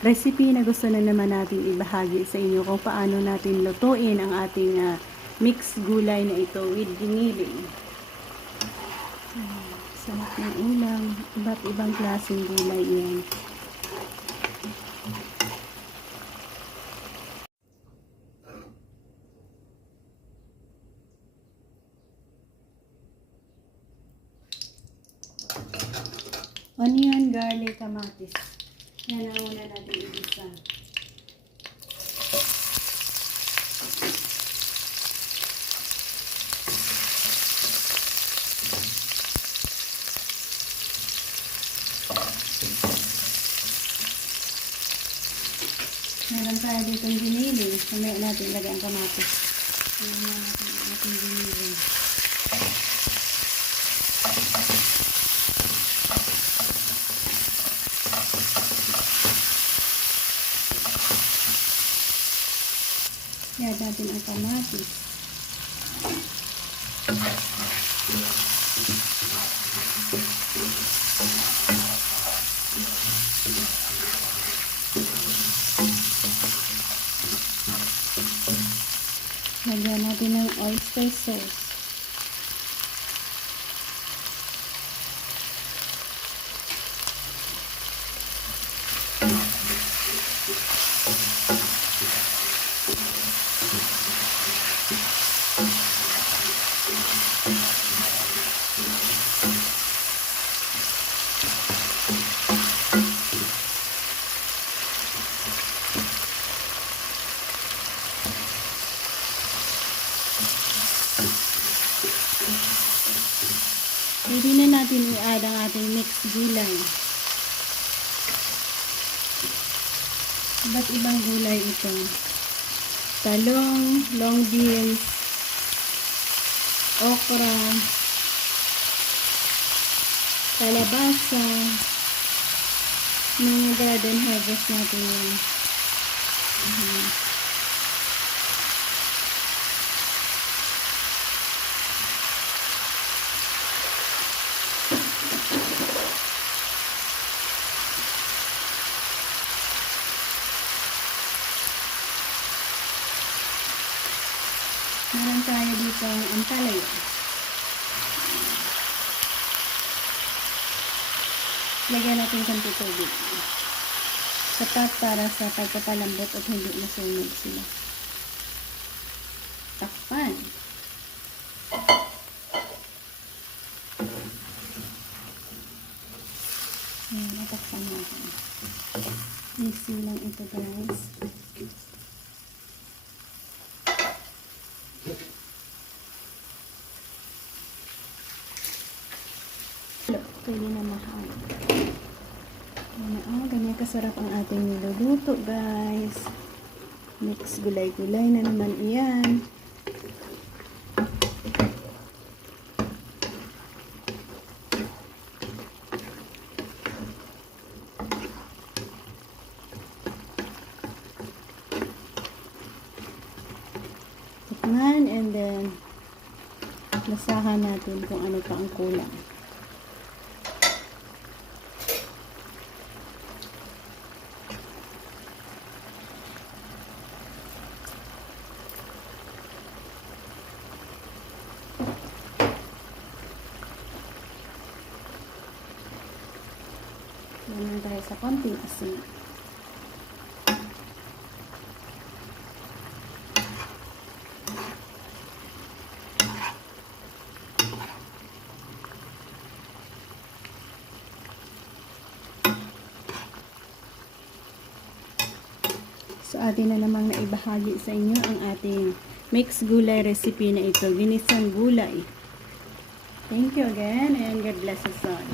recipe na gusto na naman natin ibahagi sa inyo kung paano natin lutuin ang ating mixed gulay na ito with giniling. Sarap ng ulam, iba't ibang klaseng gulay yan. Onion, garlic, kamatis. Yan ang una natin igisa. Meron tayo dito ang giniling. Mamaya natin ilagay ang kamatis. Yan natin ang ating giniling. Yan natin ang kamatis. Lagyan natin ng oyster sauce. Pwede na natin i-add ang ating mixed gulay. Iba't ibang gulay ito. Talong, long beans, okra, kalabasa, mga garden harvest natin yan. Meron tayo dito ang ampalaya. Lagyan natin konti tubig. Sapat para sa pagpapalambot at hindi masunog sila. Takpan. Ayan, natakpan natin. Easy lang ito, guys. Pwede na mahal. Ganyan kasarap ang ating niluluto, guys. Mix gulay-gulay na naman iyan. Tikman and then lasahan natin kung ano pa ang kulang. Naman tayo sa konting asin. So, atin na namang naibahagi sa inyo ang ating mixed gulay recipe na ito. Ginisang gulay. Thank you again and God bless us all.